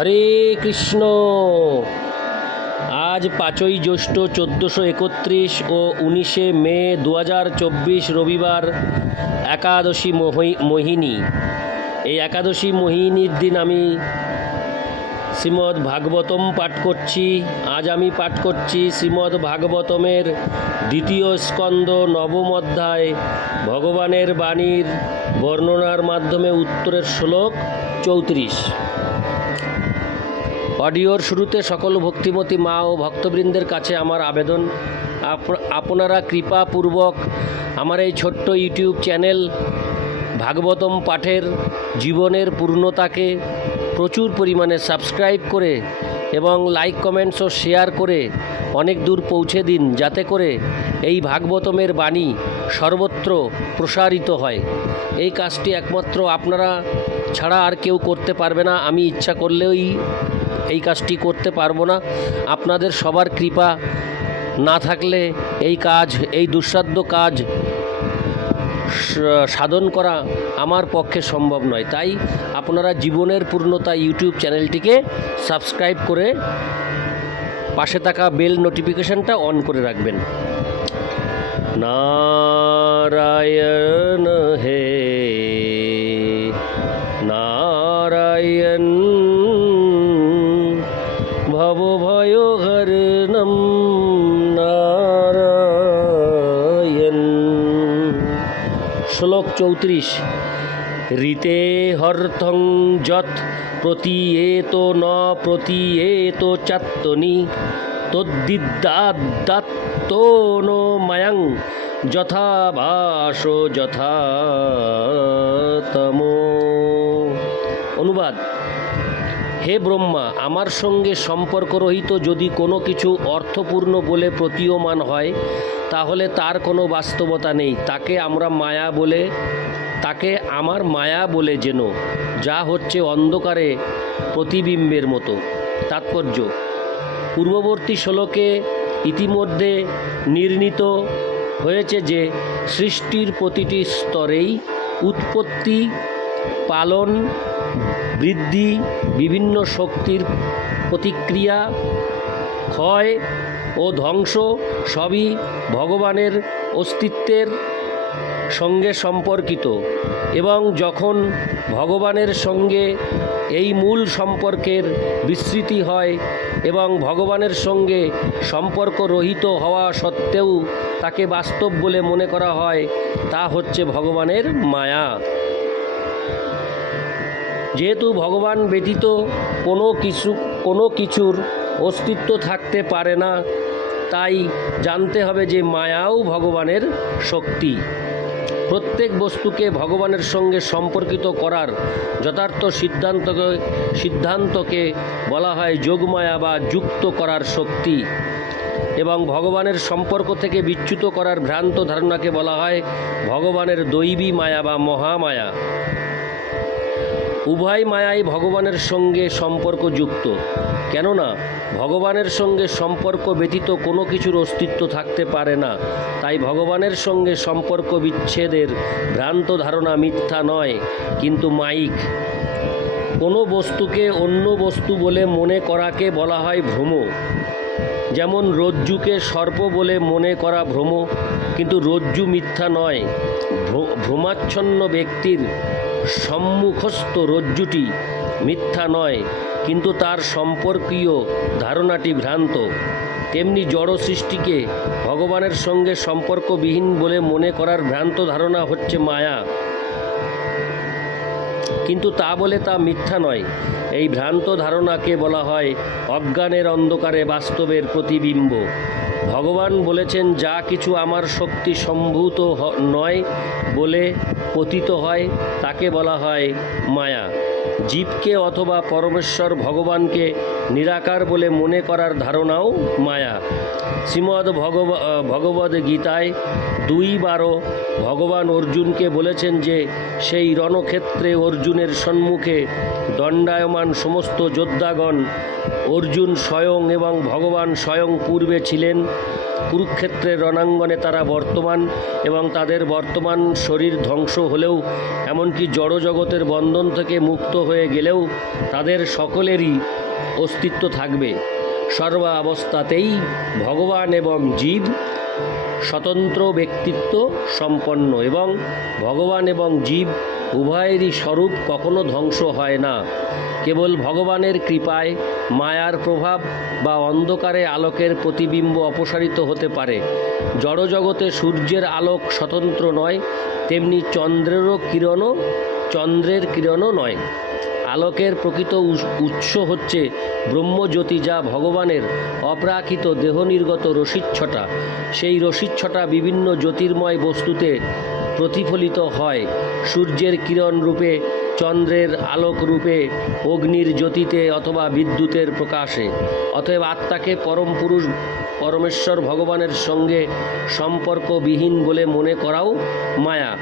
হরে কৃষ্ণ। আজ পাঁচই জ্যৈষ্ঠ চোদ্দোশো একত্রিশ ও উনিশে মে দু হাজার চব্বিশ রবিবার একাদশী মোহি- মোহিনী। এই একাদশী মোহিনীর দিন আমি শ্রীমদ্ ভাগবতম পাঠ করছি। আজ আমি পাঠ করছি শ্রীমদ্ ভাগবতমের দ্বিতীয় স্কন্দ নবম অধ্যায়, ভগবানের বাণীর বর্ণনার মাধ্যমে উত্তরের শ্লোক চৌত্রিশ। অডিওর শুরুতে সকল ভক্তিমতী মা ও ভক্তবৃন্দের কাছে আমার আবেদন। আপ- আপনারা কৃপাপূর্বক আমার এই ছোট্ট ইউটিউব চ্যানেল ভাগবতম পাঠের জীবনের পূর্ণতাকে প্রচুর পরিমাণে সাবস্ক্রাইব করে এবং লাইক, কমেন্টস ও শেয়ার করে অনেক দূর পৌঁছে দিন, যাতে করে এই ভাগবতমের বাণী সর্বত্র প্রসারিত হয়। এই কাজটি একমাত্র আপনারা ছাড়া আর কেউ করতে পারবে না। আমি ইচ্ছা করলেই এই কাজটি করতে পারব না। আপনাদের সবার কৃপা না থাকলে এই কাজ, এই দুঃসাধ্য কাজ সাধন করা আমার পক্ষে সম্ভব নয়। তাই আপনারা জীবনের পূর্ণতা ইউটিউব চ্যানেলটিকে সাবস্ক্রাইব করে পাশে থাকা বেল নোটিফিকেশানটা অন করে রাখবেন। নারায়ণ হে, নারায়ণ ভবভয়হরণম নারায়ণ। শ্লোক চৌত্রিশ, ঋতে হর্থং যৎ প্রতীয়েত ন প্রতীয়েত চাত্তনি তদ্দিদ্দাত্ত নো মায়াং যথা ভাস যথা তম। অনুবাদ। হে ব্রহ্মা, আমার সঙ্গে সম্পর্করহিত যদি কোনো কিছু অর্থপূর্ণ বলে প্রতীয়মান হয়, তাহলে তার কোনো বাস্তবতা নেই। তাকে আমরা মায়া বলে, তাকে আমার মায়া বলে যেন, যা হচ্ছে অন্ধকারে প্রতিবিম্বের মতো। তাৎপর্য। পূর্ববর্তী শ্লোকে ইতিমধ্যে নির্ণীত হয়েছে যে সৃষ্টির প্রতিটি স্তরেই উৎপত্তি, পালন, বৃদ্ধি, বিভিন্ন শক্তির প্রতিক্রিয়া ক্ষয় ও ধ্বংস সবই ভগবানের অস্তিত্বের সঙ্গে সম্পর্কিত এবং যখন ভগবানের সঙ্গে এই মূল সম্পর্কের বিস্তৃতি হয় এবং ভগবানের সঙ্গে সম্পর্ক রহিত হওয়া সত্ত্বেও তাকে বাস্তব বলে মনে করা হয়, তা হচ্ছে ভগবানের মায়া। যেহেতু ভগবান ব্যতীত কোনো কিছু, কোনো কিছুর অস্তিত্ব থাকতে পারে না, তাই জানতে হবে যে মায়াও ভগবানের শক্তি। প্রত্যেক বস্তুকে ভগবানের সঙ্গে সম্পর্কিত করার যথার্থ সিদ্ধান্তকে সিদ্ধান্তকে বলা হয় যোগমায়া বা যুক্ত করার শক্তি এবং ভগবানের সম্পর্ক থেকে বিচ্যুত করার ভ্রান্ত ধারণাকে বলা হয় ভগবানের দৈবী মায়া বা মহামায়া। উভয় মায়াই ভগবানের সঙ্গে সম্পর্কযুক্ত। কেননা, ভগবানের সঙ্গে সম্পর্ক ব্যতীত কোনো কিছুর অস্তিত্ব থাকতে পারে না। তাই ভগবানের সঙ্গে সম্পর্ক বিচ্ছেদের ভ্রান্ত ধারণা মিথ্যা নয়, কিন্তু মাইক। কোনো বস্তুকে অন্য বস্তু বলে মনে করাকে বলা হয় ভ্রম। যেমন রজ্জুকে সর্প বলে মনে করা ভ্রম, কিন্তু রজ্জু মিথ্যা নয়। ভ্র- ভ্রমাচ্ছন্ন ব্যক্তির সম্মুখস্থ রজ্জুটি মিথ্যা নয়, কিন্তু তার সম্পর্কীয় ধারণাটি ভ্রান্ত। তেমনি জড় সৃষ্টিকে ভগবানের সঙ্গে সম্পর্কবিহীন বলে মনে করার ভ্রান্ত ধারণা হচ্ছে মায়া। কিন্তু তা বলে তা মিথ্যা নয়। এই ভ্রান্ত ধারণাকে বলা হয় অজ্ঞানের অন্ধকারে বাস্তবের প্রতিবিম্ব। ভগবান বলেছেন, যা কিছু আমার শক্তি সম্ভূত নয় বলে পতিত হয়, তাকে বলা হয় মায়া। জীবকে অথবা পরমেশ্বর ভগবানকে নিরাকার বলে মনে করার ধারণাও মায়া। শ্রীমদ্ ভগব ভগবদ গীতায় দুই বারো ভগবান অর্জুনকে বলেছেন যে, সেই রণক্ষেত্রে অর্জুনের সম্মুখে দণ্ডায়মান সমস্ত যোদ্ধাগণ অর্জুন স্বয়ং এবং ভগবান স্বয়ং পূর্বে ছিলেন। কুরুক্ষেত্রের রণাঙ্গনে তারা বর্তমান এবং তাদের বর্তমান শরীর ধ্বংস হলেও, এমনকি জড়জগতের বন্ধন থেকে মুক্ত হয়ে গেলেও তাদের সকলেরই অস্তিত্ব থাকবে। সর্বাবস্থাতেই ভগবান এবং জীব স্বতন্ত্র ব্যক্তিত্ব সম্পন্ন এবং ভগবান এবং জীব উভয়েরই স্বরূপ কখনো ধ্বংস হয় না। কেবল ভগবানের কৃপায় মায়ার প্রভাব বা অন্ধকারে আলোকের প্রতিবিম্ব অপসারিত হতে পারে। জড়জগতে সূর্যের আলোক স্বতন্ত্র নয়, তেমনি চন্দ্রেরও কিরণও, চন্দ্রের কিরণও নয়। আলোকের প্রকৃত উৎস- হচ্ছে ব্রহ্মজ্যোতি যা ভগবানের অপ্রাকৃত দেহনির্গত রশিচ্ছটা সেই রশিচ্ছটা বিভিন্ন জ্যোতির্ময় বস্তুতে প্রতিফলিত হয়। সূর্যের কিরণ রূপে, চন্দ্রের আলোক রূপে, অগ্নির জ্যোতিতে অথবা বিদ্যুতের প্রকাশে। অতএব আত্মাকে পরম পুরুষ পরমেশ্বর ভগবানের সঙ্গে সম্পর্কবিহীন বলে মনে করাও মায়া।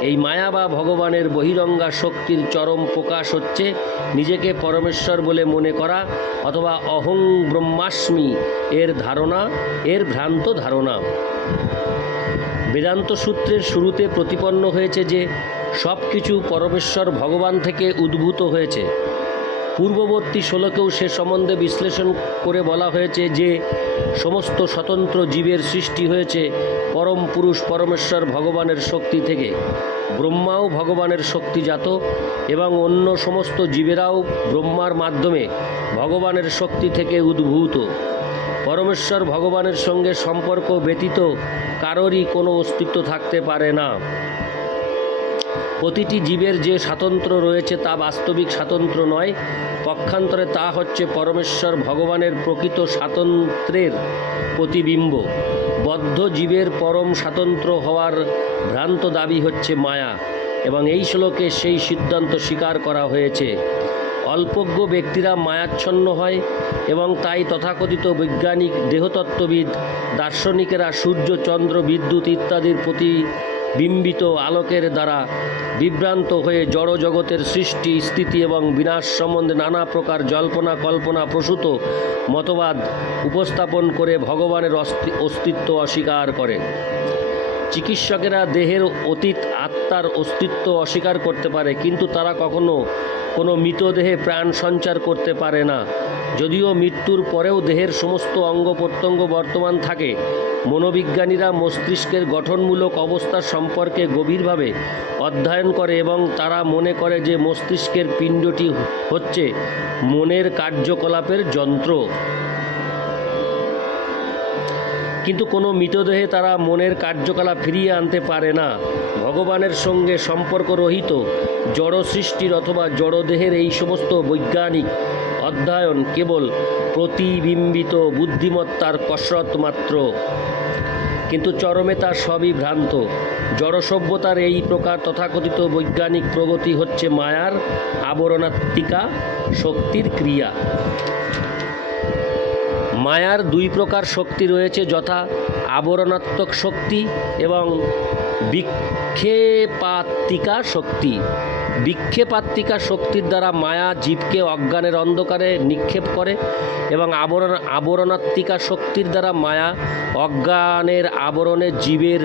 এই মায়া বা ভগবানের বহিরঙ্গা শক্তির চরম প্রকাশ হচ্ছে নিজেকে পরমেশ্বর বলে মনে করা অথবা অহং ব্রহ্মাস্মি এর ধারণা, এর ভ্রান্ত ধারণা। বেদান্ত সূত্রের শুরুতে প্রতিপন্ন হয়েছে যে সব কিছু পরমেশ্বর ভগবান থেকে উদ্ভূত হয়েছে। পূর্ববর্তী শ্লোকেও সে সম্বন্ধে বিশ্লেষণ করে বলা হয়েছে যে সমস্ত স্বতন্ত্র জীবের সৃষ্টি হয়েছে পরম পুরুষ পরমেশ্বর ভগবানের শক্তি থেকে। ব্রহ্মাও ভগবানের শক্তিজাত এবং অন্য সমস্ত জীবেরাও ব্রহ্মার মাধ্যমে ভগবানের শক্তি থেকে উদ্ভূত। পরমেশ্বর ভগবানের সঙ্গে সম্পর্ক ব্যতীত কারোরই কোনো অস্তিত্ব থাকতে পারে না। প্রতিটি জীবের যে স্বাতন্ত্র্য রয়েছে তা বাস্তবিক স্বাতন্ত্র্য নয়, পক্ষান্তরে তা হচ্ছে পরমেশ্বর ভগবানের প্রকৃত স্বাতন্ত্রের প্রতিবিম্ব। বদ্ধ জীবের পরম স্বাতন্ত্র্য হওয়ার ভ্রান্ত দাবি হচ্ছে মায়া, এবং এই শ্লোকে সেই সিদ্ধান্ত স্বীকার করা হয়েছে। অল্পজ্ঞ ব্যক্তিরা মায়াচ্ছন্ন হয় এবং তাই তথাকথিত বৈজ্ঞানিক দেহতত্ত্ববিদ, দার্শনিকেরা সূর্য, চন্দ্র, বিদ্যুৎ ইত্যাদির প্রতি বিম্বিত আলোকের দ্বারা বিভ্রান্ত হয়ে জড় জগতের সৃষ্টি, স্থিতি এবং বিনাশ সম্বন্ধে নানা প্রকার জল্পনা কল্পনা প্রসূত মতবাদ উপস্থাপন করে ভগবানের অস্তি- অস্তিত্ব অস্বীকার করে চিকিৎসকেরা দেহের অতীত আত্মার অস্তিত্ব অস্বীকার করতে পারে, কিন্তু তারা কখনো কোনো মৃতদেহে প্রাণ সঞ্চার করতে পারে না। যদিও মৃত্যুর পরেও দেহের সমস্ত অঙ্গ প্রত্যঙ্গ বর্তমান থাকে, মনোবিজ্ঞানীরা মস্তিষ্কের গঠনমূলক অবস্থা সম্পর্কে গভীরভাবে অধ্যয়ন করে এবং তারা মনে করে যে মস্তিষ্কের পিণ্ডটি হচ্ছে মনের কার্যকলাপের যন্ত্র। কিন্তু কোনো মৃতদেহে তারা মনের কার্যকলাপ ফিরিয়ে আনতে পারে না। ভগবানের সঙ্গে সম্পর্ক রহিত, জড় সৃষ্টির অথবা জড়দেহের এই সমস্ত বৈজ্ঞানিক অধ্যয়ন কেবল প্রতিবিম্বিত বুদ্ধিমত্তার কসরত মাত্র। কিন্তু চরমে তার সবই ভ্রান্ত। জড় সভ্যতার এই প্রকার তথাকথিত বৈজ্ঞানিক প্রগতি হচ্ছে মায়ার আবরণাত্মিকা শক্তির ক্রিয়া। মায়ার দুই প্রকার শক্তি রয়েছে, যথা আবরণাত্মক শক্তি এবং বিক্ষেপাত্মিকা শক্তি। বিক্ষেপাত্মিকা শক্তির দ্বারা মায়া জীবকে অজ্ঞানের অন্ধকারে নিক্ষেপ করে এবং আবরণ, আবরণাত্মিকা শক্তির দ্বারা মায়া অজ্ঞানের আবরণে জীবের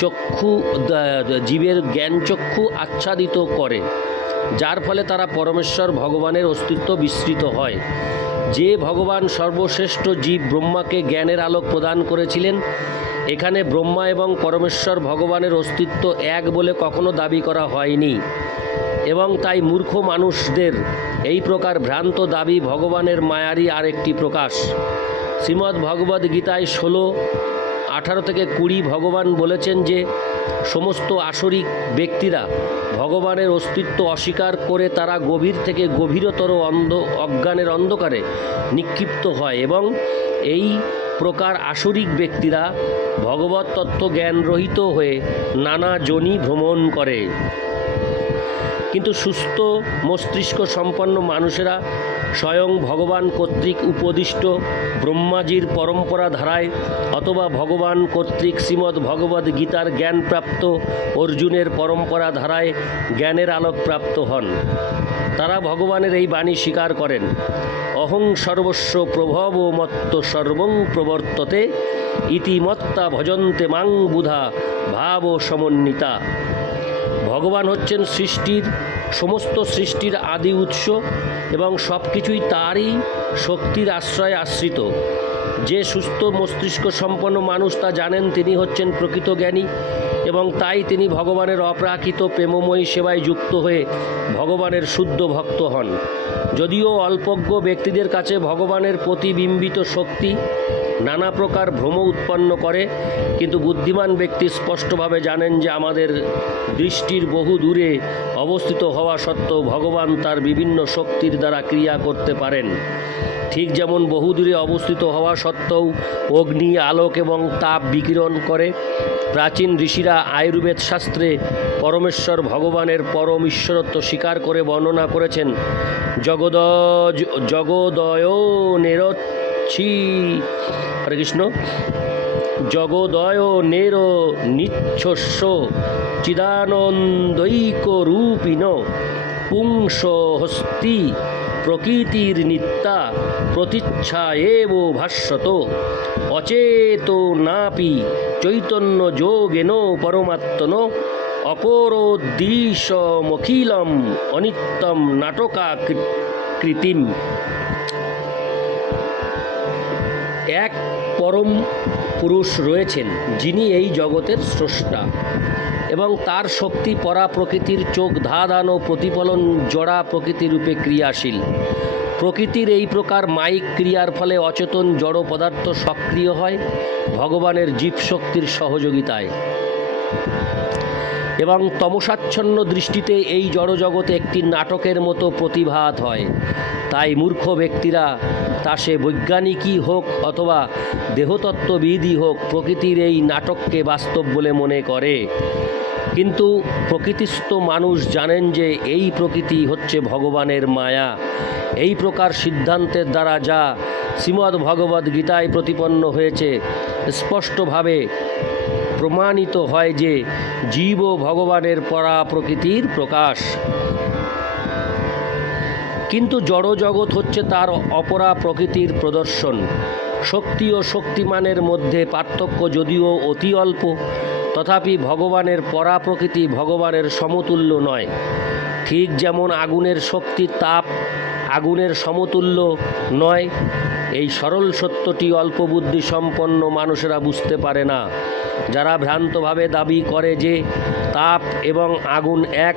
চক্ষু জীবের জ্ঞানচক্ষু আচ্ছাদিত করে, যার ফলে তারা পরমেশ্বর ভগবানের অস্তিত্ব বিস্তৃত হয়। যে ভগবান সর্বশ্রেষ্ঠ জীব ব্রহ্মাকে জ্ঞানের আলোক প্রদান করেছিলেন, এখানে ব্রহ্মা এবং পরমেশ্বর ভগবানের অস্তিত্ব এক বলে কখনো দাবি করা হয়নি। এবং তাই মূর্খ মানুষদের এই প্রকার ভ্রান্ত দাবি ভগবানের মায়ারই আরেকটি প্রকাশ। শ্রীমদ্ ভগবদ্ গীতায় ষোলো আঠারো থেকে কুড়ি ভগবান বলেছেন যে সমস্ত আসরিক ব্যক্তিরা ভগবানের অস্তিত্ব অস্বীকার করে তারা গভীর থেকে গভীরতর অন্ধ, অজ্ঞানের অন্ধকারে নিক্ষিপ্ত হয় এবং এই প্রকার আসরিক ব্যক্তিরা ভগবত তত্ত্ব জ্ঞান রহিত হয়ে নানা জনি ভ্রমণ করে। কিন্তু সুস্থ মস্তিষ্ক সম্পন্ন মানুষেরা স্বয়ং ভগবান কর্তৃক উপদিষ্ট ব্রহ্মাজির পরম্পরা ধারায় অথবা ভগবান কর্তৃক শ্রীমদ্ ভগবদ্ গীতার জ্ঞানপ্রাপ্ত অর্জুনের পরম্পরা ধারায় জ্ঞানের আলোক প্রাপ্ত হন। তারা ভগবানের এই বাণী স্বীকার করেন, অহং সর্বস্ব প্রভব ও মত্ত সর্বং প্রবর্ততে, ইতিমত্তা ভজন্তে মাং বুধা ভাব ও সমন্বিতা। ভগবান হচ্ছেন সৃষ্টির সমস্ত সৃষ্টির আদি উৎস এবং সব কিছুই তারই শক্তির আশ্রয়ে আশ্রিত। যে সুস্থ মস্তিষ্ক সম্পন্ন মানুষ তা জানেন তিনি হচ্ছেন প্রকৃত জ্ঞানী এবং তাই তিনি ভগবানের অপ্রাকৃত প্রেমময়ী সেবায় যুক্ত হয়ে ভগবানের শুদ্ধ ভক্ত হন। যদিও অল্পজ্ঞ ব্যক্তিদের কাছে ভগবানের প্রতিবিম্বিত শক্তি নানা প্রকার ভ্রম উৎপন্ন করে, কিন্তু বুদ্ধিমান ব্যক্তি স্পষ্টভাবে জানেন যে আমাদের দৃষ্টির বহু দূরে অবস্থিত হওয়া সত্ত্বেও ভগবান তার বিভিন্ন শক্তির দ্বারা ক্রিয়া করতে পারেন। ঠিক যেমন বহু দূরে অবস্থিত হওয়া সত্ত্বেও অগ্নি, আলোক এবং তাপ বিকিরণ করে। প্রাচীন ঋষিরা আয়ুর্বেদ শাস্ত্রে পরমেশ্বর ভগবানের পরম ঈশ্বরত্ব স্বীকার করে বর্ণনা করেছেন জগদ জগদয় নেরচ্ছি হরে কৃষ্ণ। জগদয় নের নিচ্ছস্য চিদানন্দৈক রূপিণ পুংস হস্তি প্রকৃতির নিত্যা প্রতিচ্ছা এব ভাষ্যত। অচেত নাপি চৈতন্য যোগেন পরমাত্মন অপরোদ্দীশমখিলম অনিত্যম নাটকা কৃতিম। এক পরম পুরুষ রয়েছেন, যিনি এই জগতের স্রষ্টা। এবং তার শক্তি পরা প্রকৃতির চোখ ধাঁধানো প্রতিফলন জড়া প্রকৃতি রূপে ক্রিয়াশীল। প্রকৃতির এই প্রকার মাইক ক্রিয়ার ফলে অচেতন জড় পদার্থ সক্রিয় হয়, ভগবানের জীবশক্তির সহযোগিতায়। এবং তমসাচ্ছন্ন দৃষ্টিতে এই জড়জগতে একটি নাটকের মতো প্রতিভাত হয়। তাই মূর্খ ব্যক্তিরা তা সে বৈজ্ঞানিকই হোক অথবা দেহতত্ত্ববিদই হোক, প্রকৃতির এই নাটককে বাস্তব বলে মনে করে। কিন্তু প্রকৃতিস্থ মানুষ জানেন যে এই প্রকৃতি হচ্ছে ভগবানের মায়া। এই প্রকার সিদ্ধান্তের দ্বারা যা শ্রীমদ্ ভগবদ্ গীতায় প্রতিপন্ন হয়েছে, স্পষ্টভাবে প্রমাণিত হয় যে জীব ভগবানের পরা প্রকৃতির প্রকাশ। কিন্তু জড় জগৎ হচ্ছে তার অপরা প্রকৃতির প্রদর্শন। শক্তি ও শক্তিমানের মধ্যে পার্থক্য যদিও অতি অল্প, তথাপি ভগবানের পরা প্রকৃতি ভগবানের সমতুল্য নয়। ঠিক যেমন আগুনের শক্তি তাপ, আগুনের সমতুল্য নয়, এই সরল সত্যটি অল্প বুদ্ধি সম্পন্ন মানুষেরা বুঝতে পারে না। যারা ভ্রান্তভাবে দাবি করে যে তাপ এবং আগুন এক।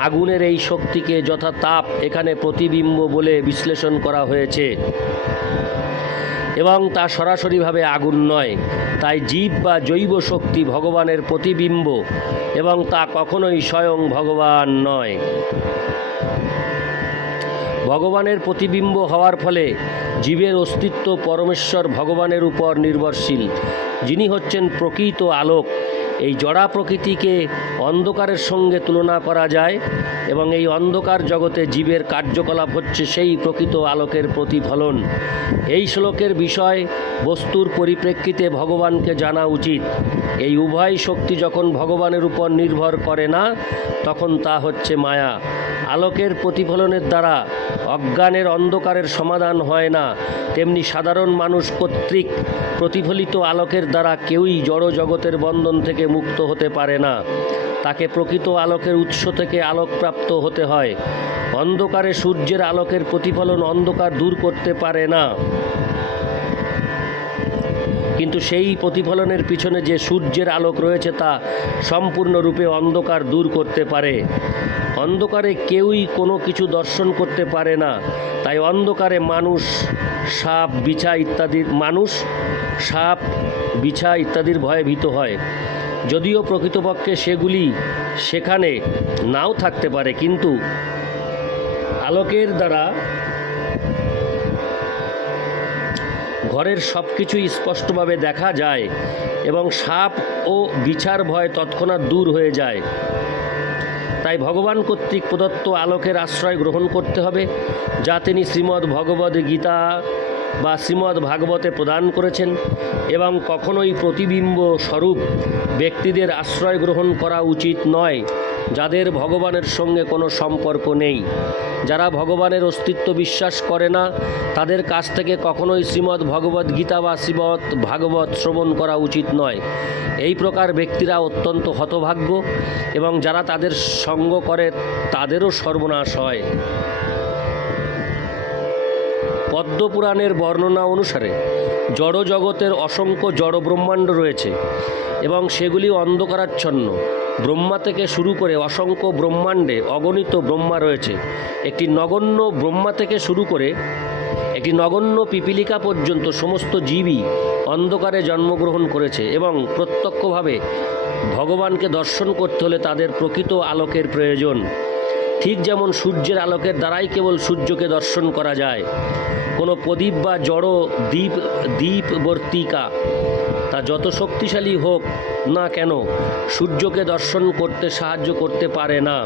আগুনের এই শক্তিকে যথা তাপ এখানে প্রতিবিম্ব বলে বিশ্লেষণ করা হয়েছে। এবং তা সরাসরিভাবে আগুন নয়। তাই জীব বা জৈব শক্তি ভগবানের প্রতিবিম্ব এবং তা কখনোই স্বয়ং ভগবান নয়। ভগবানের প্রতিবিম্ব হওয়ার ফলে জীবের অস্তিত্ব পরমেশ্বর ভগবানের উপর নির্ভরশীল। যিনি হচ্ছেন প্রকৃত আলোক। এই জড়া প্রকৃতিকে অন্ধকারের সঙ্গে তুলনা করা যায় এবং এই অন্ধকার জগতে জীবের কার্যকলাপ হচ্ছে সেই প্রকৃত আলোকের প্রতিফলন। এই শ্লোকের বিষয় বস্তুর পরিপ্রেক্ষিতে ভগবানকে জানা উচিত। এই উভয় শক্তি যখন ভগবানের উপর নির্ভর করে না, তখন তা হচ্ছে মায়া। আলোকের প্রতিফলনের দ্বারা অজ্ঞানের অন্ধকারের সমাধান হয় না। তেমনি সাধারণ মানুষ কর্তৃক প্রতিফলিত আলোকের দ্বারা কেউই জড় জগতের বন্ধন থেকে মুক্ত হতে পারে না। তাকে প্রকৃত আলোকের উৎস থেকে আলোকপ্রাপ্ত হতে হয়। অন্ধকারে সূর্যের আলোকের প্রতিফলন অন্ধকার দূর করতে পারে না। কিন্তু সেই প্রতিফলনের পিছনে যে সূর্যের আলোক রয়েছে তা সম্পূর্ণরূপে অন্ধকার দূর করতে পারে। অন্ধকারে কেউই কোনো কিছু দর্শন করতে পারে না। তাই অন্ধকারে মানুষ, সাপ, বিছা ইত্যাদির মানুষ, সাপ, বিছা ইত্যাদির ভয়ে ভীত হয়। যদিও প্রকৃতপক্ষে সেগুলি সেখানে নাও থাকতে পারে, কিন্তু আলোকের দ্বারা ঘরের সব কিছুই স্পষ্টভাবে দেখা যায় এবং সাপ ও বিছার ভয় তৎক্ষণাৎ দূর হয়ে যায়। তাই ভগবান কর্তৃক প্রদত্ত আলোকের আশ্রয় গ্রহণ করতে হবে, যা তিনি শ্রীমদ্ ভগবদ গীতা বা শ্রীমদ্ ভাগবতে প্রদান করেছেন এবং কখনোই প্রতিবিম্ব স্বরূপ ব্যক্তিদের আশ্রয় গ্রহণ করা উচিত নয়। যাদের ভগবানের সঙ্গে কোনো সম্পর্ক নেই। যারা ভগবানের অস্তিত্ব বিশ্বাস করে না, তাদের কাছ থেকে কখনোই শ্রীমদ্ ভগবদ গীতা বা শ্রীমৎ ভাগবত শ্রবণ করা উচিত নয়। এই প্রকার ব্যক্তিরা অত্যন্ত হতভাগ্য এবং যারা তাদের সঙ্গ করে, তাদেরও সর্বনাশ হয়। পদ্মপুরাণের বর্ণনা অনুসারে জড় জগতের অসংখ্য জড় ব্রহ্মাণ্ড রয়েছে এবং সেগুলি অন্ধকারাচ্ছন্ন। ব্রহ্মা থেকে শুরু করে অসংখ্য ব্রহ্মাণ্ডে অগণিত ব্রহ্মা রয়েছে। একটি নগণ্য ব্রহ্মা থেকে শুরু করে একটি নগণ্য পিপিলিকা পর্যন্ত সমস্ত জীবই অন্ধকারে জন্মগ্রহণ করেছে এবং প্রত্যক্ষভাবে ভগবানকে দর্শন করতে হলে তাদের প্রকৃত আলোকের প্রয়োজন। ঠিক যেমন সূর্যের আলোকের দ্বারাই কেবল সূর্যকে দর্শন করা যায়। কোনো প্রদীপ বা জড় দ্বীপ দ্বীপবর্তিকা তা যত শক্তিশালী হোক না কেন সূর্যকে দর্শন করতে সাহায্য করতে পারে না।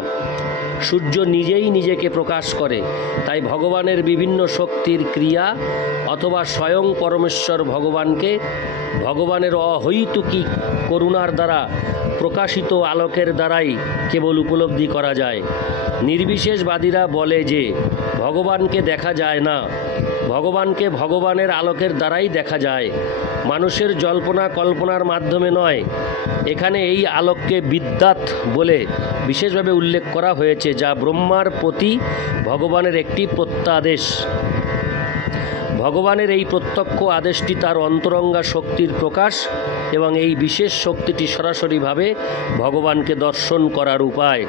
সূর্য নিজেই নিজেকে প্রকাশ করে, তাই ভগবানের বিভিন্ন শক্তির ক্রিয়া অথবা স্বয়ং পরমেশ্বর ভগবানকে ভগবানের অহৈতুকী করুণার দ্বারা প্রকাশিত আলোকের দ্বারাই কেবল উপলব্ধি করা যায়। নির্বিশেষবাদীরা বলে যে, ভগবানকে দেখা যায় না। ভগবানকে ভগবানের আলোকের দ্বারাই দেখা যায়। মানুষের জল্পনা কল্পনার মাধ্যমে নয়। এখানে এই আলোককে বিদ্যাত বলে বিশেষভাবে উল্লেখ করা হয়েছে, যা ব্রহ্মার প্রতি ভগবানের একটি প্রত্যাদেশ। ভগবানের এই প্রত্যক্ষ আদেশটি তার অন্তরঙ্গা শক্তির প্রকাশ এবং এই বিশেষ শক্তিটি সরাসরিভাবে ভগবানকে দর্শন করার উপায়।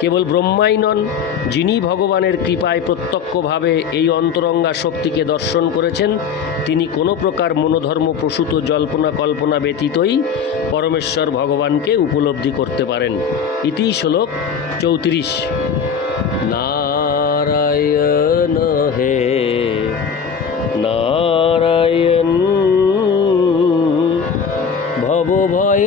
কেবল ব্রহ্মাই নন, যিনি ভগবানের কৃপায় প্রত্যক্ষভাবে এই অন্তরঙ্গা শক্তিকে দর্শন করেছেন, তিনি কোনো প্রকার মনোধর্ম প্রসূত জল্পনা কল্পনা ব্যতীতই পরমেশ্বর ভগবানকে উপলব্ধি করতে পারেন। ইতি শ্লোক চৌত্রিশ। নারায়ণ হে, নারায়ণ, ভব ভয়